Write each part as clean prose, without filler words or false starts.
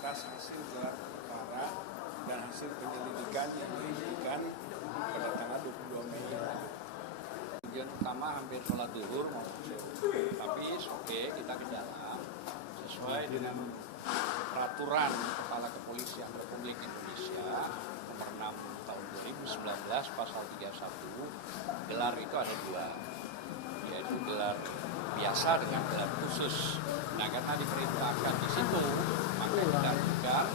atas hasil gelar perkara dan hasil penyelidikan yang diberikan pada tanggal 22 Mei. Tujuan utama hampir sholat zuhur tapi oke kita ke dalam sesuai dengan peraturan Kepala Kepolisian Republik Indonesia nomor 6 tahun 2019 pasal 31. Gelar itu ada dua, yaitu gelar biasa dengan gelar khusus. Nah, karena diperintahkan di situ, maka kita juga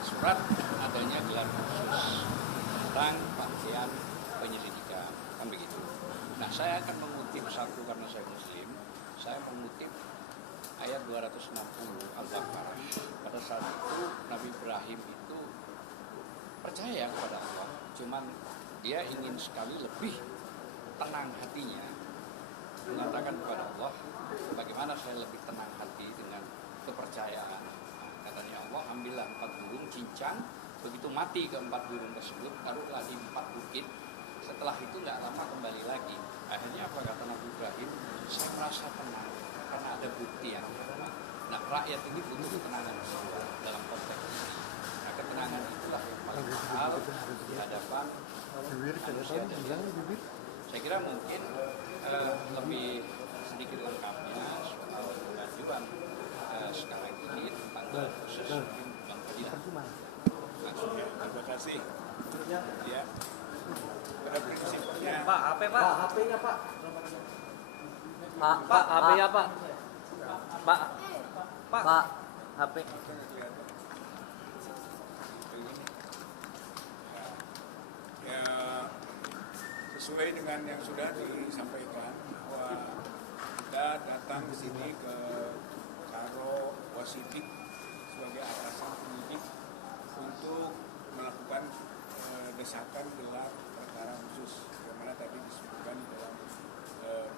surat adanya gelar khusus tentang penghentian penyelidikan, kan begitu. Nah, saya akan mengutip satu karena saya Muslim, saya mengutip ayat 260 Al-Baqarah. Pada saat itu Nabi Ibrahim itu percaya kepada Allah, cuman dia ingin sekali lebih tenang hatinya, mengatakan kepada Allah, bagaimana saya lebih tenang hati dengan kepercayaan. Katanya Allah, ambillah 4 burung cincang, begitu mati ke 4 burung tersebut, taruhlah di 4 bukit. Setelah itu nggak lama kembali lagi. Akhirnya apa kata Nabi Ibrahim? Saya merasa tenang karena ada bukti yang kuat. Nah, rakyat ini butuh ketenangan dalam konteks ini. Nah, ketenangan itulah yang paling mahal di hadapan manusia. Saya kira mungkin lebih sedikit lengkapnya soal pengajuan sekarang ini tentang proses Bang Fadilah. Terima kasih. Ya. Pada prinsipnya Pak, HP Pak. HP-nya Pak. Pak, HP-nya Pak. Pak, HP. ya sesuai dengan yang sudah disampaikan bahwa kita datang ke sini ke Karo Wasidik sebagai atasan penyidik untuk melakukan desakan gelar perkara khusus yang mana tadi disebutkan di dalam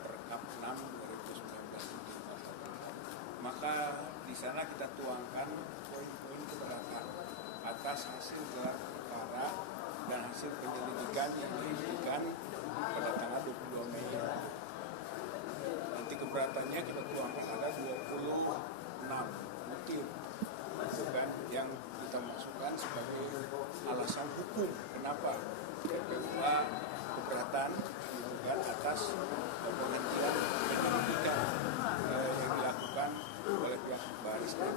Perkap 6 2019. Maka di sana kita tuangkan poin-poin keberatan atas hasil gelar perkara dan hasil penyelidikan yang diberikan pada tanggal 22 Mei. Nanti keberatannya kita tuangkan ada 26 butir kan, yang kita masukkan sebagai alasan hukum. Kenapa? Kedua, keberatan kan, atas penghentian penyelidikan yang dilakukan oleh pihak Baris Krim.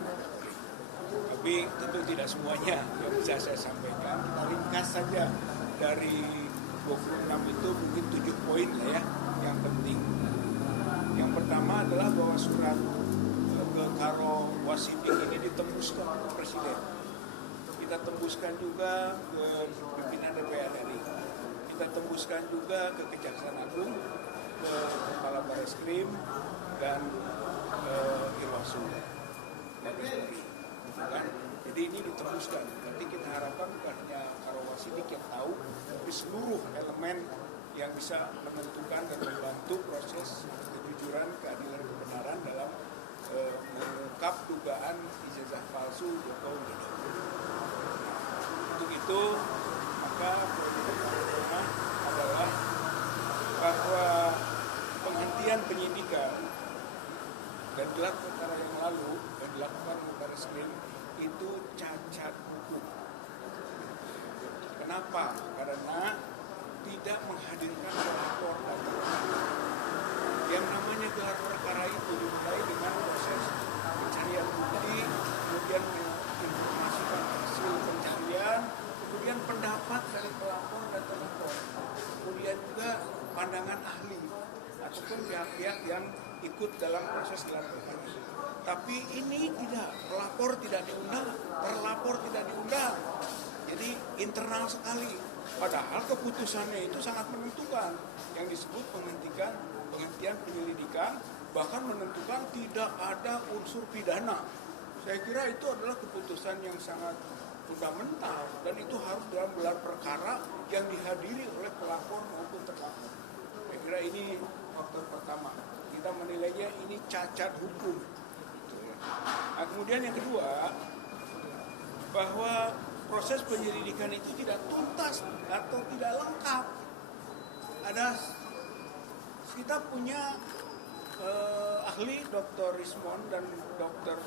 Tapi tentu tidak semuanya yang bisa saya sampaikan. Kita ringkas saja dari 26 itu mungkin 7 poin lah ya yang penting. Yang pertama adalah bahwa surat ke Karo Wasidik ini ditembuskan ke Presiden. Kita tembuskan juga ke pimpinan DPR RI. Kita tembuskan juga ke Kejaksaan Agung, ke Kepala Baris Krim dan Irwasum. Kan? Jadi ini ditembuskan. Nanti kita harapkan bukan hanya Karo Wasidik yang tahu, tapi seluruh elemen yang bisa menentukan dan membantu proses kejujuran, keadilan, kebenaran dalam mengungkap dugaan ijazah palsu Jokowi. Untuk itu, maka pertama adalah bahwa penghentian penyidikan dan gelar perkara yang lalu yang dilakukan oleh Baris Krim itu cacat hukum. Kenapa? Karena tidak menghadirkan pelapor dan yang namanya gelar perkara itu dimulai dengan proses pencarian bukti, kemudian menginformasikan hasil pencarian, kemudian pendapat dari pelapor dan terlapor, kemudian juga pandangan ahli ataupun pihak-pihak yang ikut dalam proses gelar perkara. Tapi ini tidak, pelapor tidak diundang, terlapor tidak diundang. Jadi internal sekali. Padahal keputusannya itu sangat menentukan, yang disebut penghentian penyelidikan, bahkan menentukan tidak ada unsur pidana. Saya kira itu adalah keputusan yang sangat fundamental dan itu harus dalam gelar perkara yang dihadiri oleh pelapor maupun terlapor. Saya kira ini faktor pertama. Kita menilainya ini cacat hukum. Nah, kemudian yang kedua, bahwa proses penyelidikan itu tidak tuntas atau tidak lengkap. Kita punya ahli Dr. Rismond dan Dr.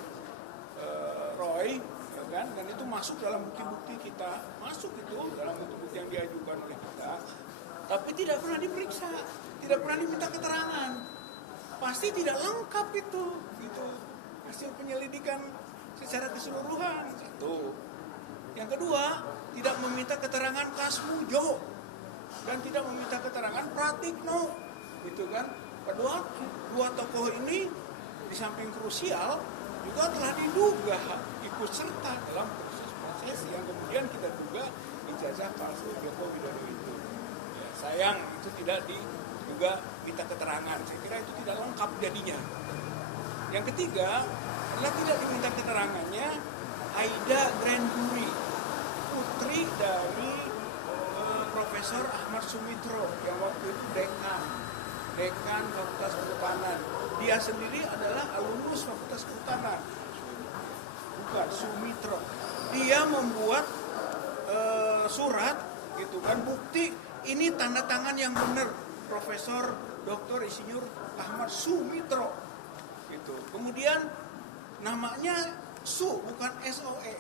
Roy, ya kan? Dan itu masuk dalam bukti-bukti kita, masuk itu dalam bukti-bukti yang diajukan oleh kita. Tapi tidak pernah diperiksa, tidak pernah diminta keterangan. Pasti tidak lengkap itu hasil penyelidikan secara keseluruhan. Satu. Yang kedua, tidak meminta keterangan Kasmujo dan tidak meminta keterangan Pratikno, gitu kan? Kedua, dua tokoh ini di samping krusial juga telah diduga ikut serta dalam proses yang kemudian kita duga ijazah palsu Joko Widodo itu. Ya, sayang itu tidak juga minta keterangan. Saya kira itu tidak lengkap jadinya. Yang ketiga adalah tidak diminta keterangannya Aida Granduri, putri dari Profesor Ahmad Sumitro yang waktu itu dekan Fakultas Kehutanan. Dia sendiri adalah alumnus Fakultas Kehutanan. Bukan Sumitro. Dia membuat surat gitu kan, bukti ini tanda tangan yang benar Profesor Dr. Insinyur Ahmad Sumitro. Gitu. Kemudian namanya Su bukan SOE.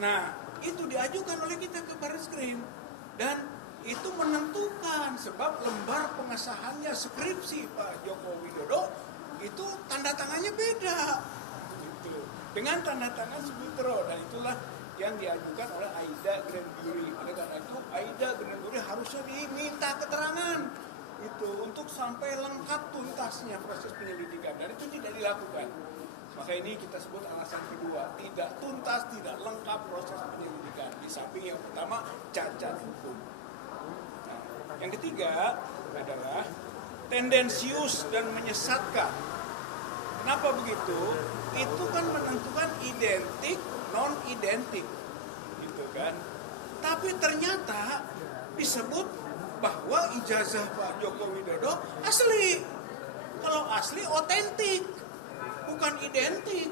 Nah, itu diajukan oleh kita ke Barisskrim dan itu menentukan sebab lembar pengesahannya skripsi Pak Joko Widodo itu tanda tangannya beda gitu, dengan tanda tangan Sumitro, dan itulah yang diajukan oleh Aida Granduri. Oleh karena itu Aida Granduri harusnya diminta keterangan itu untuk sampai lengkap tuntasnya proses penyelidikan, dan itu tidak dilakukan. Maka ini kita sebut alasan kedua, tidak tuntas, tidak lengkap proses penyelidikan. Di samping yang pertama cacat hukum. Yang ketiga adalah tendensius dan menyesatkan. Kenapa begitu? Itu kan menentukan identik, non-identik. Gitu kan. Tapi ternyata disebut bahwa ijazah Pak Joko Widodo asli. Kalau asli otentik, bukan identik.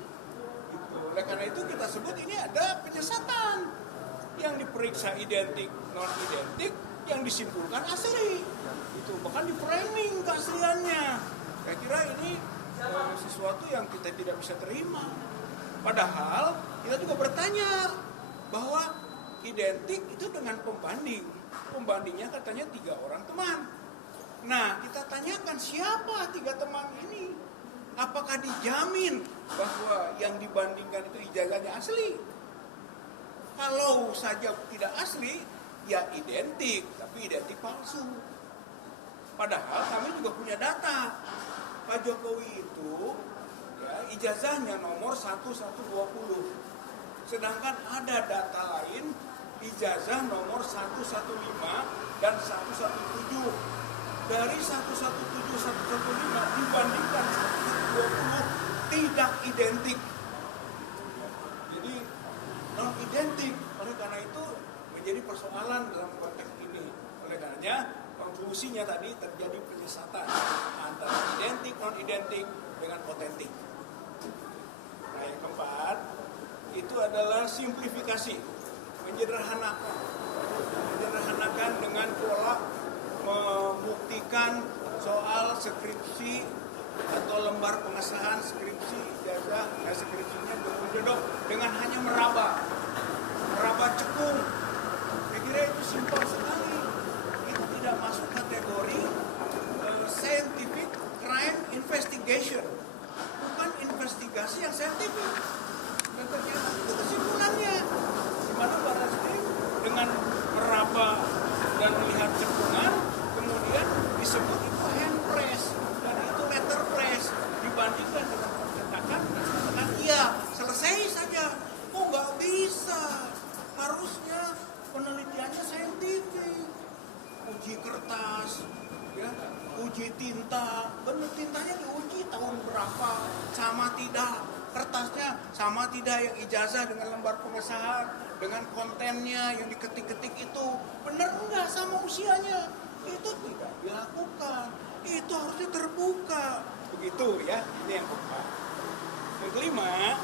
Gitu. Oleh karena itu kita sebut ini ada penyesatan. Yang diperiksa identik, non-identik, yang disimpulkan asli, itu bahkan di framing keasliannya. Saya kira ini sesuatu yang kita tidak bisa terima. Padahal kita juga bertanya bahwa identik itu dengan pembanding. Pembandingnya katanya 3 orang teman. Nah, kita tanyakan siapa 3 teman ini? Apakah dijamin bahwa yang dibandingkan itu ijazahnya asli? Kalau saja tidak asli, ya identik, tapi identik palsu. Padahal kami juga punya data. Pak Jokowi itu ya, ijazahnya nomor 1120. Sedangkan ada data lain ijazah nomor 115 dan 117. Dari 117, 115 dibandingkan 120 tidak identik. Jadi non identik. Oleh karena itu menjadi persoalan dalam konteks ini. Oleh karenanya konklusinya tadi terjadi penyesatan antara identik, non-identik dengan otentik. Nah, yang keempat itu adalah simplifikasi, menyederhanakan dengan pola membuktikan soal skripsi atau lembar pengesahan skripsi ijazah skripsinya Joko Widodo dengan hanya meraba cekung. Saya kira itu simpel sekali. Itu tidak masuk kategori scientific crime investigation, bukan investigasi yang saintifik. Dan ternyata itu kesimpulannya, di mana Barisskrim dengan meraba dan melihat cekungan, kemudian disebut itu hand press dan itu letter press, dibandingkan dengan percetakan dan iya selesai saja. Kok nggak bisa? Harusnya penelitiannya saintifik, uji kertas, ya, uji tinta, benar tintanya diuji tahun berapa, sama tidak, kertasnya sama tidak yang ijazah dengan lembar pengesahan, dengan kontennya yang diketik-ketik itu, benar enggak sama usianya, itu tidak dilakukan, itu harusnya terbuka, begitu ya, ini yang keempat. Yang kelima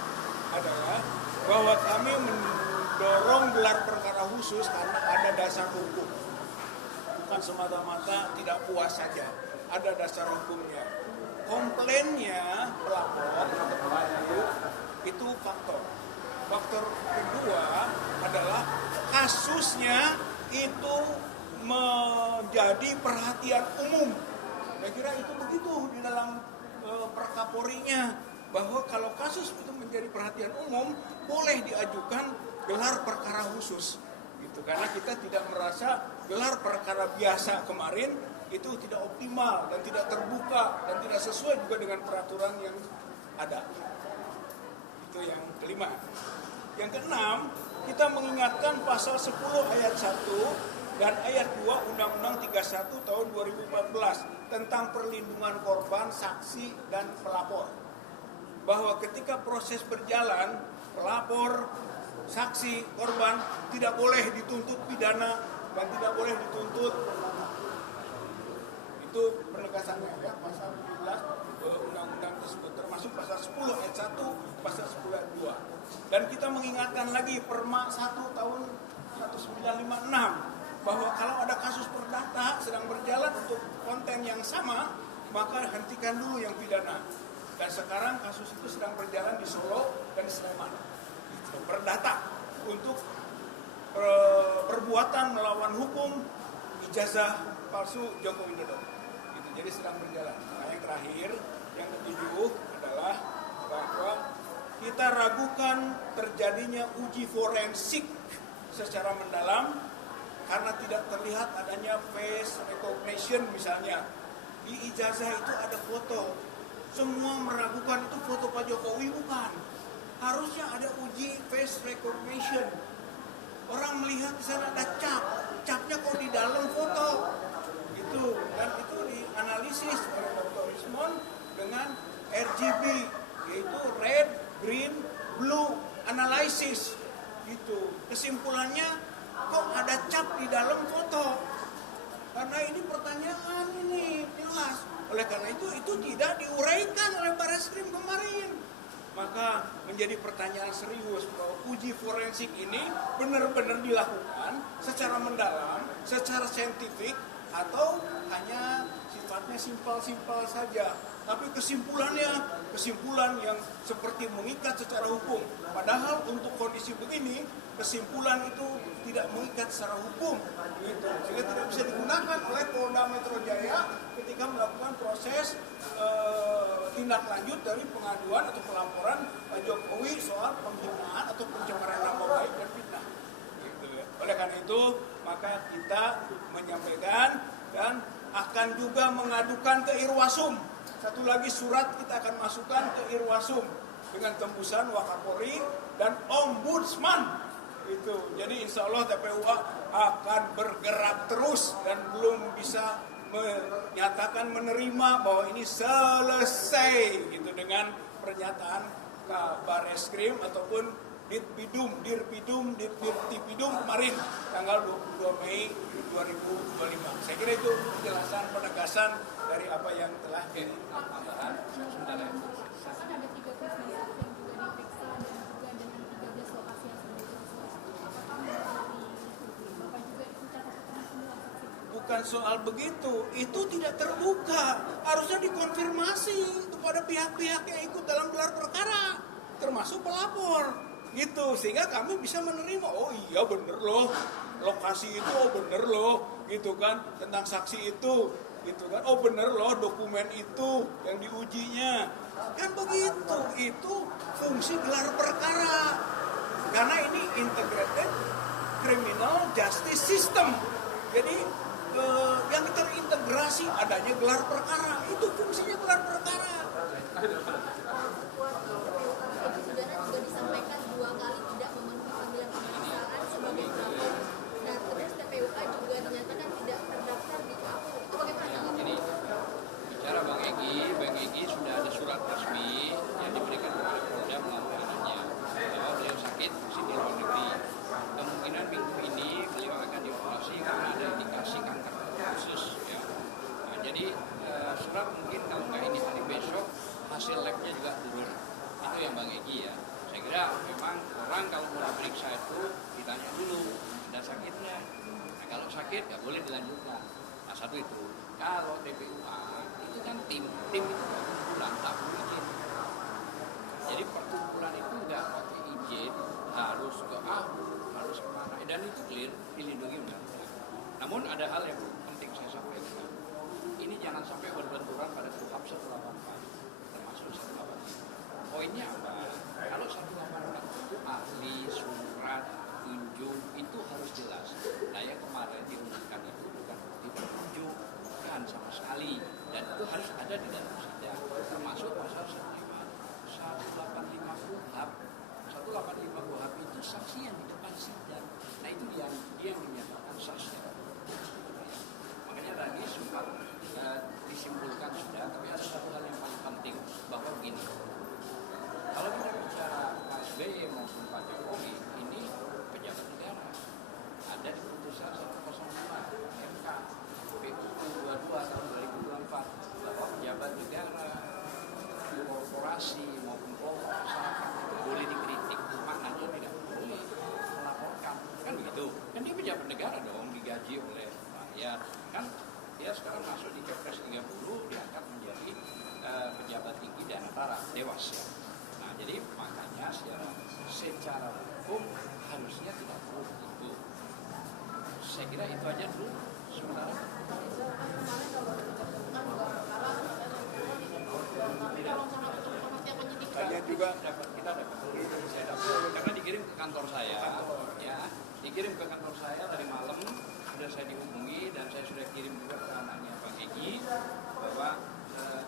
adalah bahwa kami mendorong gelar perkara khusus karena ada dasar hukum. Bukan semata-mata tidak puas saja, ada dasar hukumnya. Komplainnya pelapor itu faktor. Faktor kedua kedua adalah kasusnya itu menjadi perhatian umum. Saya kira itu begitu di dalam Perkapolrinya, bahwa kalau kasus itu menjadi perhatian umum boleh diajukan gelar perkara khusus. Gitu. Karena kita tidak merasa gelar perkara biasa kemarin itu tidak optimal dan tidak terbuka dan tidak sesuai juga dengan peraturan yang ada. Itu yang kelima. Yang keenam, kita mengingatkan pasal 10 ayat 1 dan ayat 2 Undang-Undang 31 tahun 2014 tentang perlindungan korban, saksi, dan pelapor. Bahwa ketika proses berjalan, pelapor, saksi, korban tidak boleh dituntut pidana dan tidak boleh dituntut. Itu penegasannya ya, pasal 17 undang-undang tersebut, termasuk pasal 10 ayat 1, pasal 10 ayat 2. Dan kita mengingatkan lagi Perma 1 tahun 1956 bahwa kalau ada kasus perdata sedang berjalan untuk konten yang sama, maka hentikan dulu yang pidana. Dan sekarang kasus itu sedang berjalan di Solo dan di Sleman. Perdata untuk perbuatan melawan hukum ijazah palsu Joko Widodo. Jadi sedang berjalan. Nah, yang terakhir, yang ketujuh adalah bahwa kita ragukan terjadinya uji forensik secara mendalam karena tidak terlihat adanya face recognition misalnya. Di ijazah itu ada foto. Semua meragukan itu foto Pak Jokowi, bukan. Harusnya ada uji face recognition. Orang melihat di sana ada cap. Capnya kok di dalam foto. Itu, dan itu dianalisis oleh Dr. Rismond dengan RGB, yaitu red, green, blue analysis. Gitu. Kesimpulannya kok ada cap di dalam foto. Karena ini pertanyaan ini jelas. Oleh karena itu tidak diuraikan oleh Barreskrim kemarin. Maka menjadi pertanyaan serius bahwa uji forensik ini benar-benar dilakukan secara mendalam, secara saintifik, atau hanya sifatnya simpel-simpel saja. Tapi kesimpulan yang seperti mengikat secara hukum. Padahal untuk kondisi begini, kesimpulan itu tidak mengikat secara hukum. Gitu. Sehingga tidak bisa digunakan oleh Polda Metro Jaya ketika melakukan proses tindak lanjut dari pengaduan atau pelaporan Pak Jokowi soal penghinaan atau pencemaran nama baik dan fitnah. Gitu. Oleh karena itu, maka kita menyampaikan dan akan juga mengadukan ke Irwasum. Satu lagi surat kita akan masukkan ke Irwasum dengan tembusan Wakapolri dan Ombudsman. Itu. Jadi insya Allah TPUA akan bergerak terus dan belum bisa menyatakan menerima bahwa ini selesai gitu dengan pernyataan Barreskrim ataupun Dirpidum kemarin tanggal 22 Mei 2025. Saya kira itu penjelasan penegasan dari apa yang telah dilakukan. Sebentar ya. Ada 3 yang juga diperiksa dan juga dengan 13 lokasi yang sudah Bapak juga ikut catatan semua. Bukan soal begitu, itu tidak terbuka. Harusnya dikonfirmasi kepada pihak-pihak yang ikut dalam gelar perkara, termasuk pelapor. Gitu, sehingga kami bisa menerima, oh iya bener loh, lokasi itu oh bener loh, gitu kan, tentang saksi itu, gitu kan, oh bener loh dokumen itu yang diujinya, kan begitu, itu fungsi gelar perkara, karena ini integrated criminal justice system, jadi yang terintegrasi adanya gelar perkara, itu fungsinya gelar perkara. Saudara juga disampaikan 2 kali tidak memenuhi panggilan pemeriksaan sebagai pelapor dan terus TPUA juga dinyatakan tidak terdaftar di KAPU. Itu bagaimana? Ini bicara Bang Egy sudah ada surat resmi yang diberikan kepada Polda melaporkannya bahwa beliau sakit di luar negeri. Kemungkinan minggu ini beliau akan dioperasi karena ada indikasi kanker khusus. Ya. Nah, jadi surat mungkin kalau nggak ini hari besok hasil labnya juga turun. Itu yang Bang Egy ya. Saya kira memang orang kalau mau diperiksa itu ditanya dulu ada sakitnya. Nah, kalau sakit nggak boleh dilanjutkan. Nah, satu itu. Kalau TPUA itu kan tim itu perkumpulan tak perlu izin. Jadi perkumpulan itu nggak pakai izin harus ke A dan itu clear dilindungi undang-undang. Namun ada hal yang penting saya sampaikan. Ini jangan sampai berbenturan pada KUHP 184 termasuk 185. Poinnya apa? Kalau 184 itu ahli, surat, tunjuk itu harus jelas. Nah yang kemarin diumumkan itu bukan bukti petunjuk, bukan sama sekali, dan itu harus ada di dalam sidang, termasuk pasal 185 KUHP. 185 KUHP itu saksi yang di depan sidang. Nah itu dia yang dinyatakan sah secara makanya tadi sempat disimpulkan sudah, tapi ada satu hal yang paling penting bahwa begini, kalau kita bicara Pak SBY maupun Pak Jokowi ini pejabat negara, ada di putusan 105 MK PUU 22 tahun 2024 bahwa pejabat negara, korporasi maupun kelompok masyarakat boleh dikritik, maknanya tidak boleh melaporkan, kan begitu? Kan dia pejabat negara dong, digaji oleh rakyat, kan dia sekarang masuk di Kepres 30 diangkat menjadi pejabat tinggi dan antara dewas ya. Nah jadi makanya secara hukum harusnya tidak perlu begitu. Saya kira itu aja dulu sementara. Tanya juga Kita dapat saya dapat karena dikirim ke kantor saya ya, dikirim ke kantor saya tadi malam, sudah saya dihubungi dan saya sudah kirim juga ke anaknya Pak Egy bahwa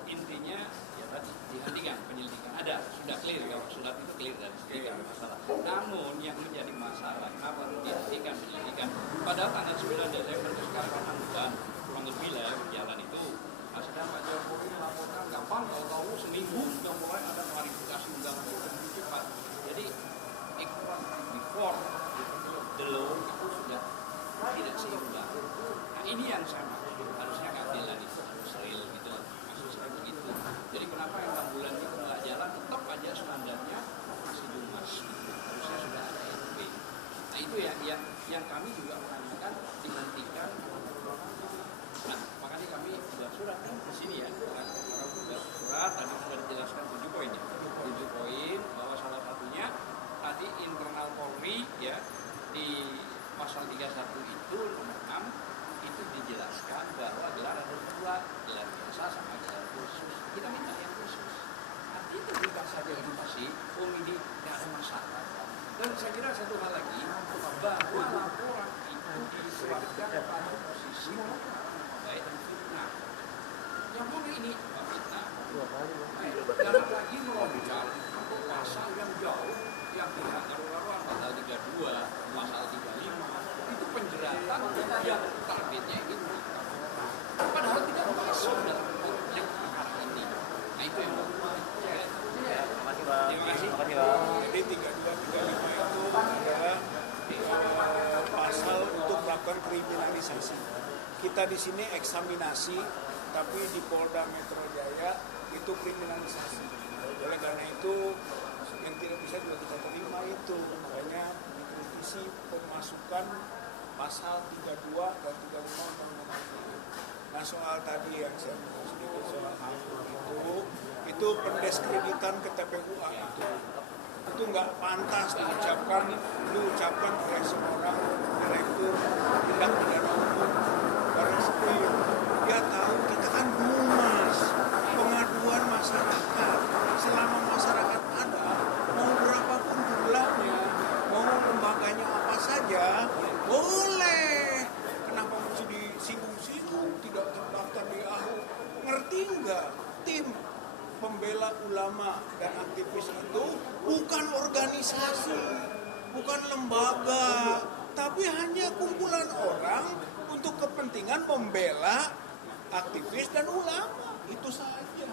intinya ya tadi dihentikan penyelidikan, ada sudah clear, kalau surat itu clear dan tidak ada masalah. Namun yang menjadi masalah kenapa dihentikan penyelidikan padahal tanggal 9 Desember itu sekarang kan anggapan kurang lebih lah berjalan itu. Sedang Pak Jokowi melaporkan kapan, tahu seminggu sudah mulai ada klarifikasi undang-undang lebih cepat. Jadi ikrar before the law itu sudah tidak seimbang. Nah ini yang saya maksud, harusnya nggak adil itu seril gitu, maksud saya begitu. Jadi kenapa yang 6 bulan itu nggak jalan, tetap aja standarnya masih lumas gitu. Harusnya sudah ada SOP. Nah itu yang kami juga menanyakan dihentikan. Nah, makanya kami buat surat kan di sini ya. Karena buat surat tadi sudah dijelaskan 7 poin ya. 7 poin bahwa salah satunya tadi internal Polri ya di pasal 31 itu nomor 6 itu dijelaskan bahwa gelar ada 2, gelar biasa sama gelar khusus. Kita minta yang khusus. Artinya terbuka saja edukasi, ini tidak ada masalah. Dan saya kira satu hal lagi bahwa laporan itu disuratkan pada posisi baik dan fitnah. Yang mana ini fitnah? Jangan lagi meloncat untuk pasal yang jauh yang tidak karu-karuan, pasal 32, pasal 35 itu penjeratan yang targetnya ini padahal tidak masuk dalam konteks perkara ini. Nah itu yang terima kasih. Jadi 32, 35 itu adalah pasal untuk melakukan kriminalisasi. Kita di sini eksaminasi, tapi di Polda Metro Jaya itu kriminalisasi. Oleh karena itu yang tidak bisa juga kita terima itu, makanya dikritisi pemasukan pasal 32 dan 35 Undang-Undang ITE. Nah soal tadi yang saya bilang sedikit soal itu pendeskreditan ke TPUA itu nggak pantas diucapkan oleh seorang direktur tindak pidana umum Baris Krim. Dia tahu kita kan humas, pengaduan masyarakat. Selama masyarakat ada, mau berapapun jumlahnya, mau lembaganya apa saja, boleh. Kenapa mesti disinggung-singgung, tidak terdaftar di AHU? Ngerti nggak? Tim pembela ulama dan aktivis itu bukan organisasi, bukan lembaga, tapi hanya kumpulan orang untuk kepentingan membela aktivis dan ulama, itu saja.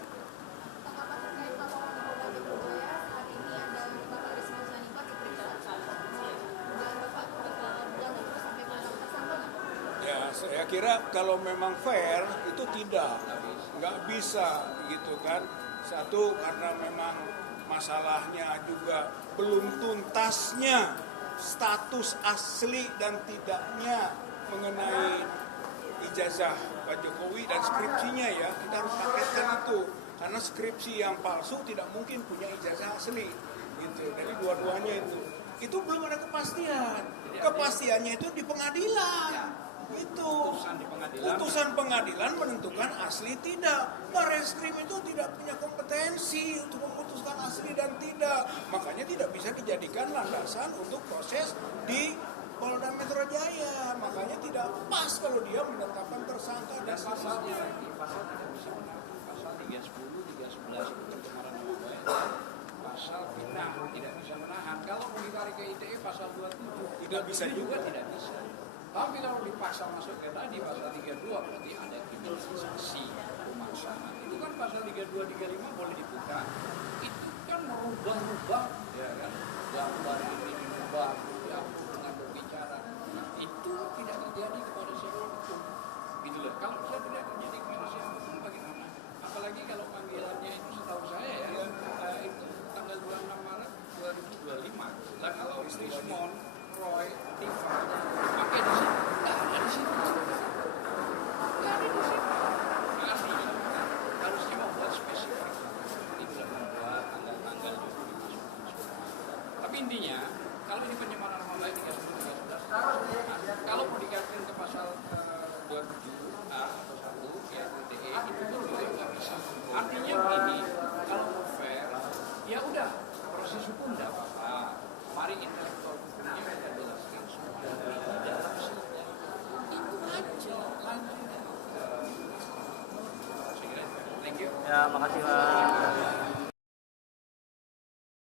Ya, saya kira kalau memang fair itu nggak bisa gitu kan. Satu karena memang masalahnya juga belum tuntasnya status asli dan tidaknya mengenai ijazah Pak Jokowi dan skripsinya ya, kita harus paketkan itu karena skripsi yang palsu tidak mungkin punya ijazah asli gitu. Jadi dua-duanya itu belum ada kepastian. Jadi kepastiannya itu di pengadilan. Itu Putusan di pengadilan. putusan pengadilan menentukan asli tidak. Barreskrim itu tidak punya kompetensi untuk memutuskan asli dan tidak, makanya tidak bisa dijadikan landasan untuk proses di Polda Metro Jaya. Makanya tidak pas kalau dia menetapkan tersangka Dan dan pasalnya lagi, pasal tidak bisa menahan. Pasal 310, 311 itu pencemaran nama baik. Pasal fitnah tidak bisa menahan. Kalau mau ditarik ke ITE pasal 27 Tidak bisa juga. tidak bisa. Tapi kalau dipaksa masuk ke tadi pasal 32 berarti ada kriminalisasi pemaksaan. Itu kan pasal 32, 35 boleh dibuka. Itu kan merubah-rubah, ya kan? Gambar ini dirubah, dihapus dengan berbicara. Nah, itu tidak terjadi kepada siapapun. Gitu loh. Kalau saya tidak terjadi kepada siapapun bagaimana? Apalagi kalau panggilannya itu setahu saya ya, itu tanggal 26 Maret 2025. Lah kalau Rismon, Roy, Tifa, pakai di situ, nggak ada di situ. Nggak ada di situ. Artinya harusnya membuat spesifik. Tidak membuat tanggal-tanggal itu dimasukkan. Tapi intinya, kalau ini pencemaran nama baik 311, kalau mau dikaitkan ke pasal 27A atau 1 ya ITE itu pun juga nggak bisa. Artinya begini, kalau mau fair, ya udah proses hukum tidak apa-apa. Mari intelektual hukumnya kita jelaskan semua di dalam sidang. Itu aja lanjut. Saya kira, thank you. Ya, makasih Pak.